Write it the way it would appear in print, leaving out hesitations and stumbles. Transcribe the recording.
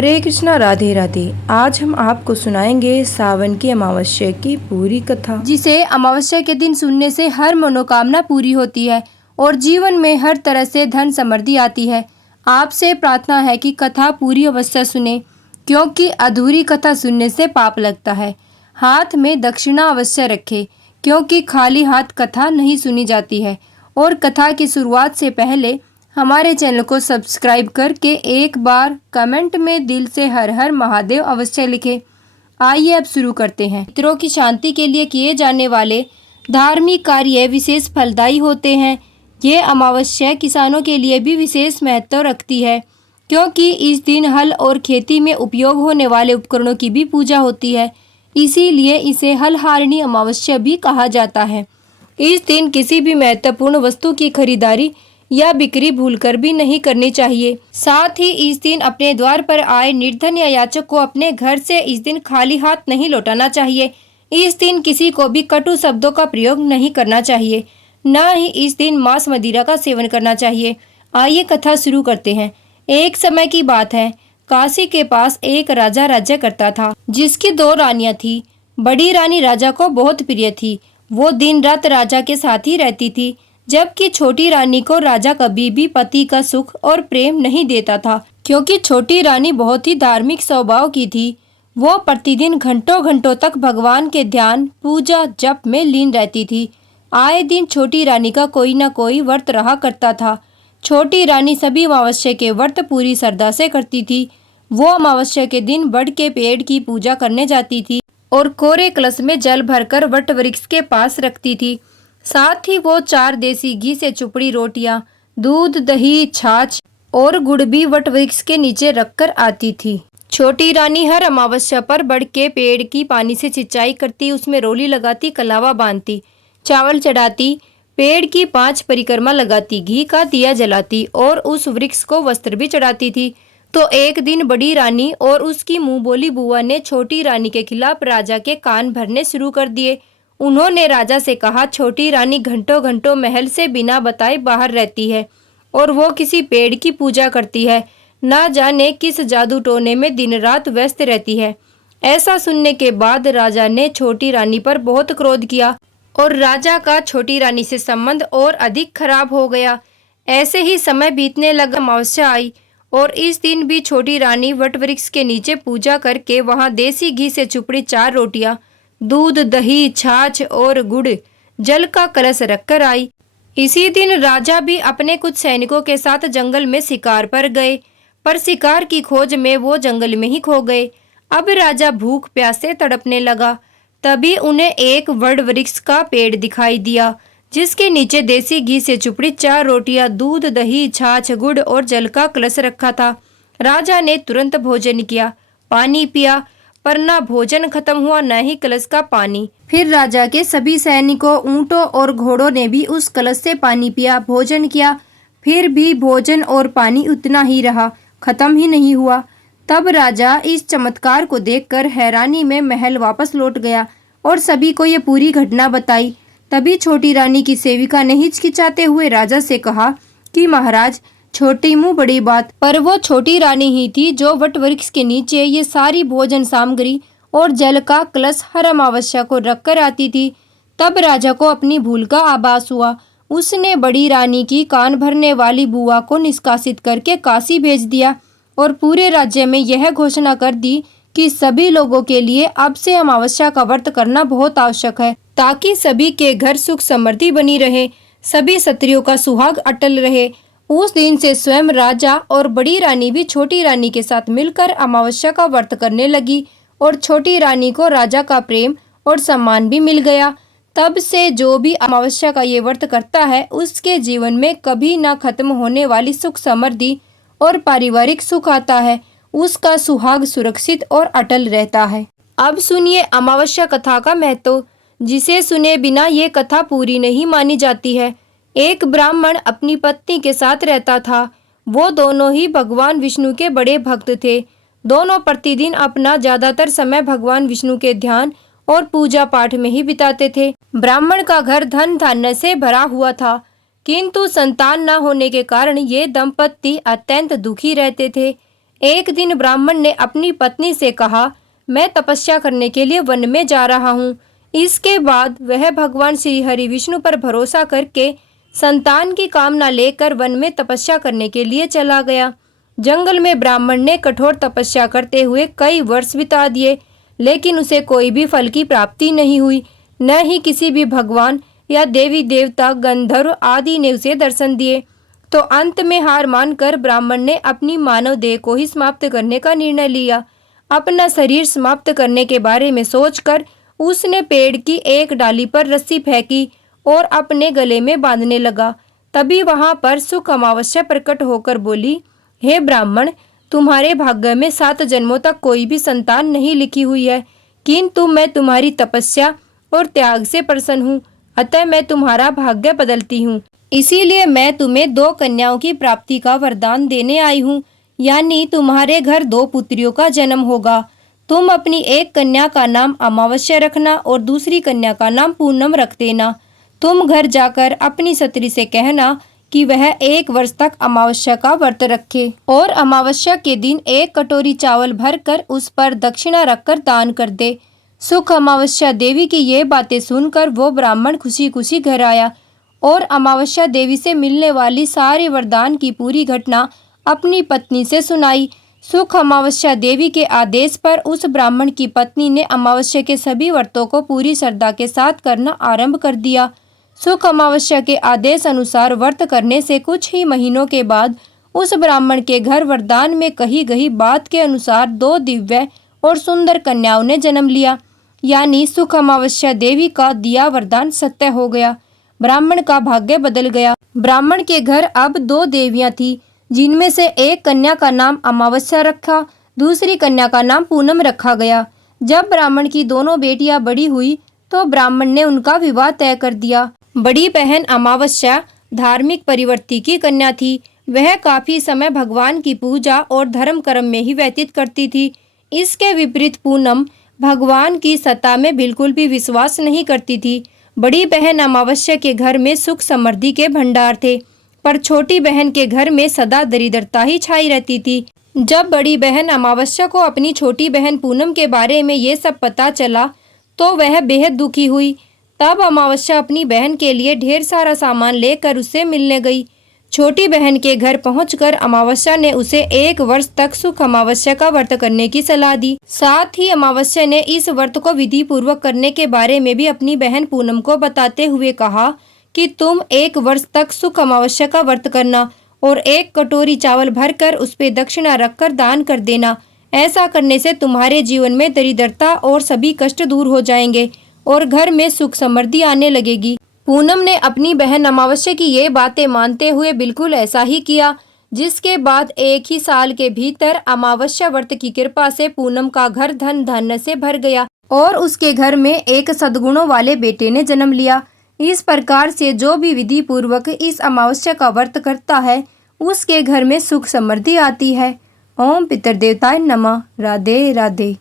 हरे कृष्णा, राधे राधे। आज हम आपको सुनाएंगे सावन की अमावस्या की पूरी कथा, जिसे अमावस्या के दिन सुनने से हर मनोकामना पूरी होती है और जीवन में हर तरह से धन समृद्धि आती है। आपसे प्रार्थना है कि कथा पूरी अवश्य सुने, क्योंकि अधूरी कथा सुनने से पाप लगता है। हाथ में दक्षिणा अवश्य रखें, क्योंकि खाली हाथ कथा नहीं सुनी जाती है। और कथा की शुरुआत से पहले हमारे चैनल को सब्सक्राइब करके एक बार कमेंट में दिल से हर हर महादेव अवश्य लिखें। आइए अब शुरू करते हैं। पितरों की शांति के लिए किए जाने वाले धार्मिक कार्य विशेष फलदायी होते हैं। ये अमावस्या किसानों के लिए भी विशेष महत्व रखती है, क्योंकि इस दिन हल और खेती में उपयोग होने वाले उपकरणों की भी पूजा होती है। इसीलिए इसे हलहारिणी अमावस्या भी कहा जाता है। इस दिन किसी भी महत्वपूर्ण वस्तु की खरीदारी या बिक्री भूलकर भी नहीं करनी चाहिए। साथ ही इस दिन अपने द्वार पर आए निर्धन या याचक को अपने घर से इस दिन खाली हाथ नहीं लौटाना चाहिए। इस दिन किसी को भी कटु शब्दों का प्रयोग नहीं करना चाहिए, न ही इस दिन मांस मदिरा का सेवन करना चाहिए। आइए कथा शुरू करते हैं। एक समय की बात है, काशी के पास एक राजा राज्य करता था, जिसकी 2 रानियां थी। बड़ी रानी राजा को बहुत प्रिय थी। वो दिन रात राजा के साथ ही रहती थी, जबकि छोटी रानी को राजा कभी भी पति का सुख और प्रेम नहीं देता था, क्योंकि छोटी रानी बहुत ही धार्मिक स्वभाव की थी। वो प्रतिदिन घंटों घंटों तक भगवान के ध्यान, पूजा, जप में लीन रहती थी। आए दिन छोटी रानी का कोई न कोई व्रत रहा करता था। छोटी रानी सभी अमावस्या के व्रत पूरी श्रद्धा से करती थी। वो अमावस्या के दिन बड़ के पेड़ की पूजा करने जाती थी और कोरे कलश में जल भरकर वट वृक्ष के पास रखती थी। साथ ही वो 4 देसी घी से चुपड़ी रोटियां, दूध, दही, छाछ और गुड़ भी वट वृक्ष के नीचे रखकर आती थी। छोटी रानी हर अमावस्या पर बड़ के पेड़ की पानी से सिंचाई करती, उसमें रोली लगाती, कलावा बांधती, चावल चढ़ाती, पेड़ की 5 परिक्रमा लगाती, घी का दिया जलाती और उस वृक्ष को वस्त्र भी चढ़ाती थी। तो एक दिन बड़ी रानी और उसकी मुंह बोली बुआ ने छोटी रानी के खिलाफ राजा के कान भरने शुरू कर दिए। उन्होंने राजा से कहा, छोटी रानी घंटों घंटों महल से बिना बताए बाहर रहती है और वो किसी पेड़ की पूजा करती है। ना जाने किस जादू टोने में दिन रात व्यस्त रहती है। ऐसा सुनने के बाद राजा ने छोटी रानी पर बहुत क्रोध किया और राजा का छोटी रानी से संबंध और अधिक खराब हो गया। ऐसे ही समय बीतने लगा। अमावस्या आई और इस दिन भी छोटी रानी वट वृक्ष के नीचे पूजा करके वहां देसी घी से चुपड़ी 4 रोटियां, दूध, दही, छाछ और गुड़ जल का कलश रखकर आई। इसी दिन राजा भी अपने कुछ सैनिकों के साथ जंगल में शिकार पर गए, पर शिकार की खोज में वो जंगल में ही खो गए। अब राजा भूख प्यास से तड़पने लगा। तभी उन्हें एक वड वृक्ष का पेड़ दिखाई दिया, जिसके नीचे देसी घी से चुपड़ी 4 रोटियां, दूध, दही, छाछ, गुड़ और जल का कलश रखा था। राजा ने तुरंत भोजन किया, पानी पिया, पर न भोजन खत्म हुआ न ही कलश का पानी। फिर राजा के सभी सैनिकों, ऊंटों और घोड़ों ने भी उस कलश से पानी पिया, भोजन किया, फिर भी भोजन और पानी उतना ही रहा, खत्म ही नहीं हुआ। तब राजा इस चमत्कार को देखकर हैरानी में महल वापस लौट गया और सभी को ये पूरी घटना बताई। तभी छोटी रानी की सेविका ने हिचकिचाते हुए राजा से कहा कि महाराज, छोटी मुंह बड़ी बात। पर वो छोटी रानी ही थी जो वट वृक्ष के नीचे ये सारी भोजन सामग्री और जल का कलश हर अमावस्या को रखकर आती थी। तब राजा को अपनी भूल का आभास हुआ। उसने बड़ी रानी की कान भरने वाली बुआ को निष्कासित करके काशी भेज दिया और पूरे राज्य में यह घोषणा कर दी कि सभी लोगों के लिए अब से अमावस्या का व्रत करना बहुत आवश्यक है, ताकि सभी के घर सुख समृद्धि बनी रहे, सभी क्षत्रियों का सुहाग अटल रहे। उस दिन से स्वयं राजा और बड़ी रानी भी छोटी रानी के साथ मिलकर अमावस्या का व्रत करने लगी और छोटी रानी को राजा का प्रेम और सम्मान भी मिल गया। तब से जो भी अमावस्या का ये व्रत करता है, उसके जीवन में कभी ना खत्म होने वाली सुख समृद्धि और पारिवारिक सुख आता है। उसका सुहाग सुरक्षित और अटल रहता है। अब सुनिए अमावस्या कथा का महत्व, जिसे सुने बिना ये कथा पूरी नहीं मानी जाती है। एक ब्राह्मण अपनी पत्नी के साथ रहता था। वो दोनों ही भगवान विष्णु के बड़े भक्त थे। दोनों प्रतिदिन अपना ज्यादातर समय भगवान विष्णु के ध्यान और पूजा पाठ में ही बिताते थे। ब्राह्मण का घर धन धान्य से भरा हुआ था, किंतु संतान न होने के कारण ये दंपत्ति अत्यंत दुखी रहते थे। एक दिन ब्राह्मण ने अपनी पत्नी से कहा, मैं तपस्या करने के लिए वन में जा रहा हूँ। इसके बाद वह भगवान श्री हरि विष्णु पर भरोसा करके संतान की कामना लेकर वन में तपस्या करने के लिए चला गया। जंगल में ब्राह्मण ने कठोर तपस्या करते हुए कई वर्ष बिता दिए, लेकिन उसे कोई भी फल की प्राप्ति नहीं हुई। न ही किसी भी भगवान या देवी देवता, गंधर्व आदि ने उसे दर्शन दिए। तो अंत में हार मानकर ब्राह्मण ने अपनी मानव देह को ही समाप्त करने का निर्णय लिया। अपना शरीर समाप्त करने के बारे में सोचकर उसने पेड़ की एक डाली पर रस्सी फेंकी और अपने गले में बांधने लगा। तभी वहां पर सुख अमावस्या प्रकट होकर बोली, हे ब्राह्मण, तुम्हारे भाग्य में 7 जन्मों तक कोई भी संतान नहीं लिखी हुई है, किंतु मैं तुम्हारी तपस्या और त्याग से प्रसन्न हूँ, अतः मैं तुम्हारा भाग्य बदलती हूँ। इसीलिए मैं तुम्हें 2 कन्याओं की प्राप्ति का वरदान देने आई हूँ, यानी तुम्हारे घर 2 पुत्रियों का जन्म होगा। तुम अपनी एक कन्या का नाम अमावस्या रखना और दूसरी कन्या का नाम पूनम रख देना। तुम घर जाकर अपनी सत्री से कहना कि वह 1 वर्ष तक अमावस्या का व्रत रखे और अमावस्या के दिन 1 कटोरी चावल भरकर उस पर दक्षिणा रखकर दान कर दे। सुख अमावस्या देवी की ये बातें सुनकर वो ब्राह्मण खुशी खुशी घर आया और अमावस्या देवी से मिलने वाली सारी वरदान की पूरी घटना अपनी पत्नी से सुनाई। सुख अमावस्या देवी के आदेश पर उस ब्राह्मण की पत्नी ने अमावस्या के सभी व्रतों को पूरी श्रद्धा के साथ करना आरंभ कर दिया। सुख अमावस्या के आदेश अनुसार व्रत करने से कुछ ही महीनों के बाद उस ब्राह्मण के घर वरदान में कही गई बात के अनुसार 2 दिव्य और सुंदर कन्याओं ने जन्म लिया, यानी सुख अमावस्या देवी का दिया वरदान सत्य हो गया। ब्राह्मण का भाग्य बदल गया। ब्राह्मण के घर अब 2 देवियां थी, जिनमें से एक कन्या का नाम अमावस्या रखा, दूसरी कन्या का नाम पूनम रखा गया। जब ब्राह्मण की दोनों बेटियां बड़ी हुई तो ब्राह्मण ने उनका विवाह तय कर दिया। बड़ी बहन अमावस्या धार्मिक परिवर्ती की कन्या थी। वह काफी समय भगवान की पूजा और धर्म कर्म में ही व्यतीत करती थी। इसके विपरीत पूनम भगवान की सत्ता में बिल्कुल भी विश्वास नहीं करती थी। बड़ी बहन अमावस्या के घर में सुख समृद्धि के भंडार थे, पर छोटी बहन के घर में सदा दरिद्रता ही छाई रहती थी। जब बड़ी बहन अमावस्या को अपनी छोटी बहन पूनम के बारे में ये सब पता चला तो वह बेहद दुखी हुई। तब अमावस्या अपनी बहन के लिए ढेर सारा सामान लेकर उससे मिलने गई। छोटी बहन के घर पहुंचकर अमावस्या ने उसे 1 वर्ष तक सुख अमावस्या का व्रत करने की सलाह दी। साथ ही अमावस्या ने इस व्रत को विधि पूर्वक करने के बारे में भी अपनी बहन पूनम को बताते हुए कहा कि तुम 1 वर्ष तक सुख अमावस्या का व्रत करना और 1 कटोरी चावल भरकर उस पे दक्षिणा रखकर दान कर देना। ऐसा करने से तुम्हारे जीवन में दरिद्रता और सभी कष्ट दूर हो जाएंगे और घर में सुख समृद्धि आने लगेगी। पूनम ने अपनी बहन अमावस्या की ये बातें मानते हुए बिल्कुल ऐसा ही किया, जिसके बाद 1 ही साल के भीतर अमावस्या व्रत की कृपा से पूनम का घर धन धान्य से भर गया और उसके घर में एक सद्गुणों वाले बेटे ने जन्म लिया। इस प्रकार से जो भी विधि पूर्वक इस अमावस्या का व्रत करता है उसके घर में सुख समृद्धि आती है। ओम पितृदेवताय नमः। राधे राधे।